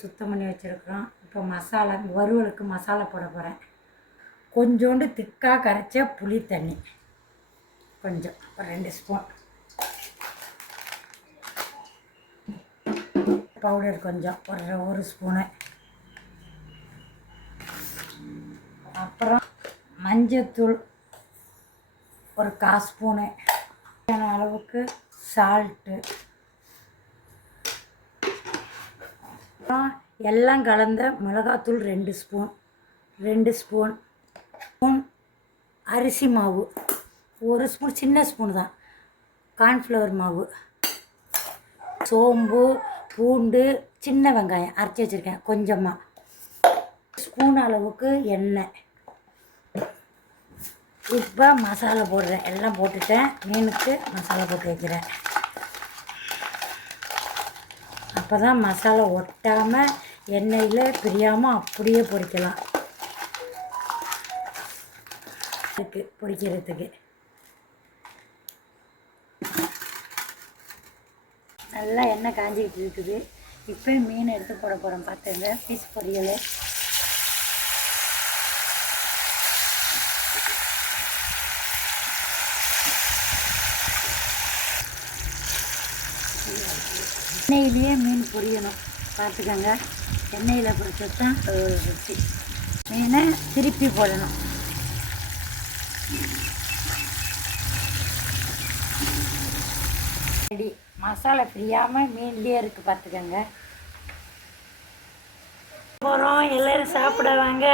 சுத்தம் பண்ணி வச்சுருக்குறோம். இப்போ மசாலா வறுவலுக்கு மசாலா போட போகிறேன். கொஞ்சோண்டு திக்காக கரைச்ச புளி தண்ணி கொஞ்சம், ஒரு 2 ஸ்பூன் பவுடர் கொஞ்சம், ஒரு ஸ்பூனு. அப்புறம் மஞ்சத்தூள் ஒரு 1/4 ஸ்பூனு. அளவுக்கு சால்ட்டு. எல்லாம் கலந்த மிளகாத்தூள் 2 ஸ்பூன். அரிசி மாவு 1 ஸ்பூன், சின்ன ஸ்பூன் தான். கார்ன்ஃப்ளவர் மாவு, சோம்பு, பூண்டு, சின்ன வெங்காயம் அரைச்சி வச்சுருக்கேன் கொஞ்சமாக. ஸ்பூன் அளவுக்கு எண்ணெய். இப்போ மசாலா போடுறேன். எல்லாம் போட்டுட்டேன். மீனுக்கு மசாலா போட்டு வைக்கிறேன். அப்போ தான் மசாலா ஒட்டாமல் எண்ணெயில் பிரியாமல் அப்படியே பொரிக்கலாம். பொரிக்கிறதுக்கு நல்லா எண்ணெய் காஞ்சிக்கிட்டு இருக்குது. இப்போ மீன் எடுத்து போட போகிறோம். பார்த்துங்க, பீஸ் பொரியல். எண்ணெயிலேயே மீன் பொரியணும். பார்த்துக்கோங்க, எண்ணெயில் பொரிச்சா தான் ருசி. மீனை திருப்பி போடணும். ரெடி. மசாலா பிரியாமல் மீன்லேயே இருக்குது. பார்த்துக்கோங்க. போகிறோம், எல்லோரும் சாப்பிட வாங்க.